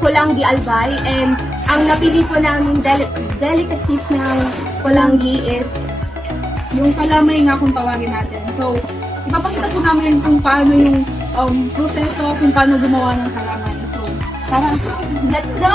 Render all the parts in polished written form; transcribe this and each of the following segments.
Pulangi Albay, and ang napili po namin delicacies ng Pulangi is yung kalamay nga kung tawagin natin. So, ipapakita po namin kung paano yung proseso, kung paano gumawa ng kalamay. So, tara! let's go!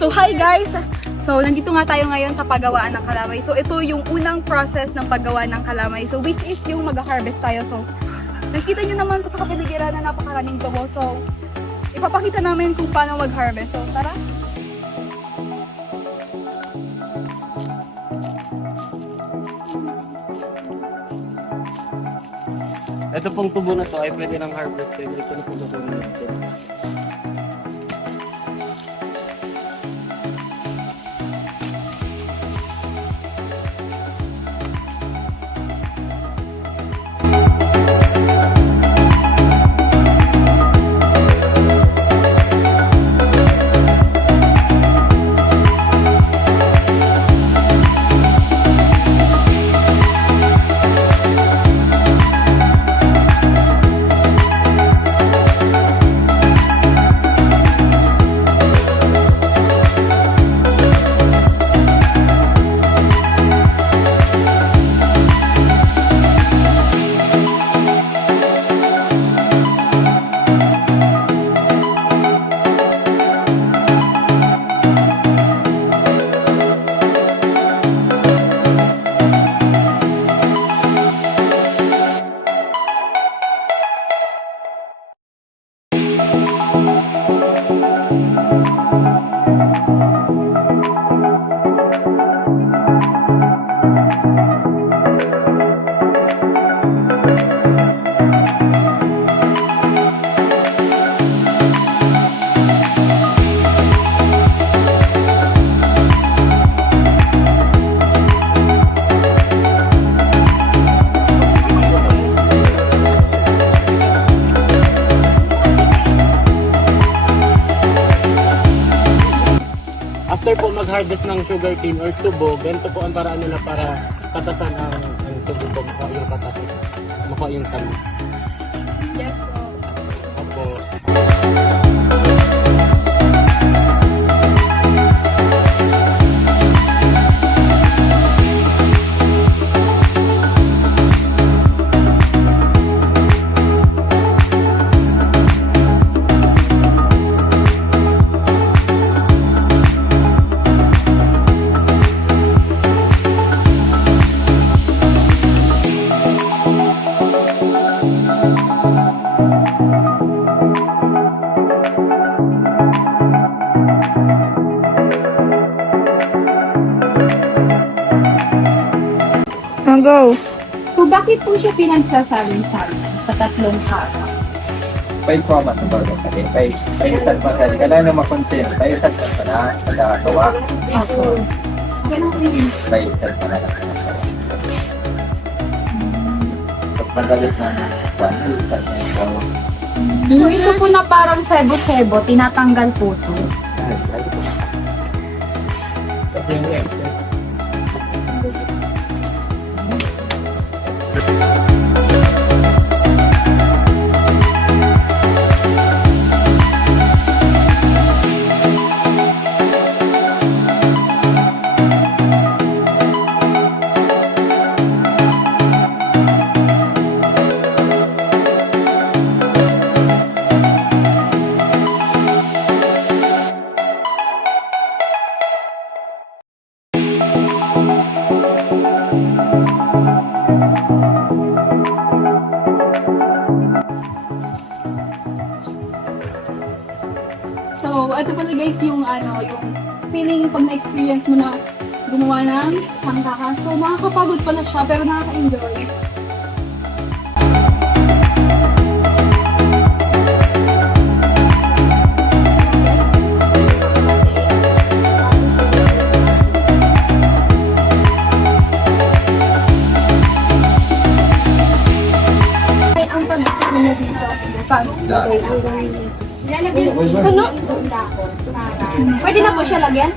So, hi guys! So, nandito nga tayo ngayon sa paggawaan ng kalamay. So, ito yung unang process ng paggawa ng kalamay. So, which is yung mag-harvest tayo. So, nakita nyo naman po sa kapaligiran na napakaraming tubo. So, ipapakita namin kung paano mag-harvest. So, tara! Ito pong tubo na to ay pwede ng harvest. Pwede ito na po natin. After po mag-harvest ng sugarcane or tubo, ganito po ang paraan nila para katasan ang tubo po, makuha yung katasan, makuha yung tamis. Yes, so, Opo. go! So, bakit po siya pinagsasaling-saling sa tatlong araw? Pay format ng bago kasi pay isang pasal kailangan na makontin pay isang pasal na nagagawa Ako. pay isang pasal na pag magalit na isang pasal So, ito po na parang sebo-sebo, tinatanggal po ito. So, ito pala guys yung yung feeling pag na-experience mo na gumawa ng sangkaka. So, makakapagod pala siya pero nakaka-enjoy. Ano? Pwede na po siya lagyan?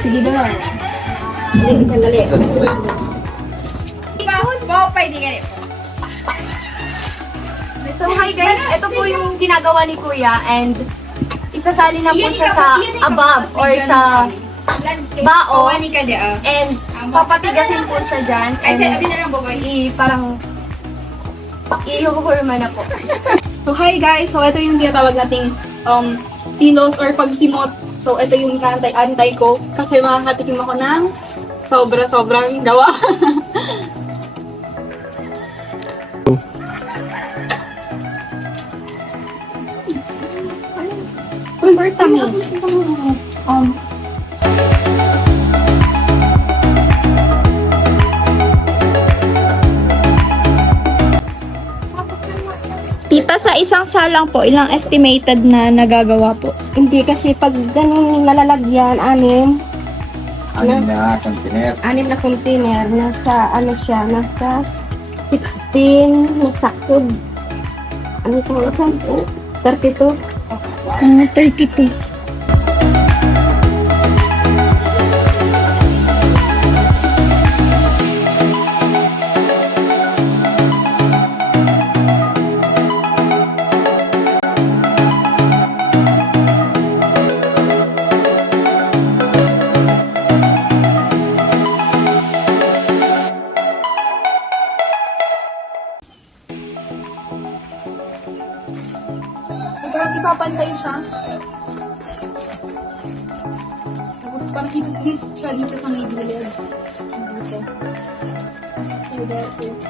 Sige na. Wow, pwede ka rin. So hi guys, ito po yung ginagawa ni Kuya and isasali na po siya sa above or sa bao and papatigasin po siya dyan and parang ihuhurma na po. So hi guys, so ito yung tinatawag nating tilos or pagsimot. So ito yung antay ko kasi makakatikim ako ng sobrang gawa. Super tamis. Tita, sa isang salang po, ilang estimated na nagagawa po? Hindi kasi pag ganun nalalagyan, anim Na container. na container, nasa ano siya, nasa 16 na sakod. Ano ito? 32. 32. So parang ipapantay siya. Tapos parang i-twist siya dito sa may gilid. Dito. So that is...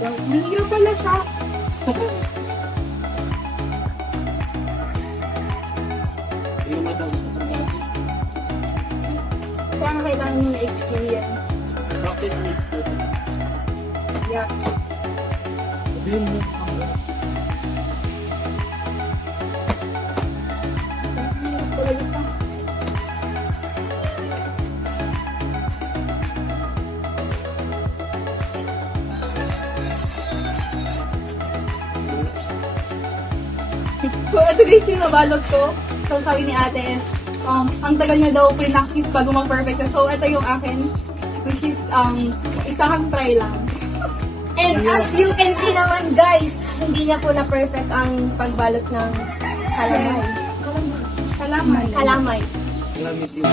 So, mahirap pala siya. Yung masama sa pagkakas. Parang kailangan mo na experience. Practice makes perfect. Yes. Sabihin mo. So, ito guys yung nabalot ko. So, sabi ni ate is, ang tagal niya daw pre-practice bago mag-perfect. So, ito yung akin, which is, isang try lang. And as you can see naman guys, hindi niya po na perfect ang pagbalot ng kalamay. Salamat. Kalamay. Lamit yun.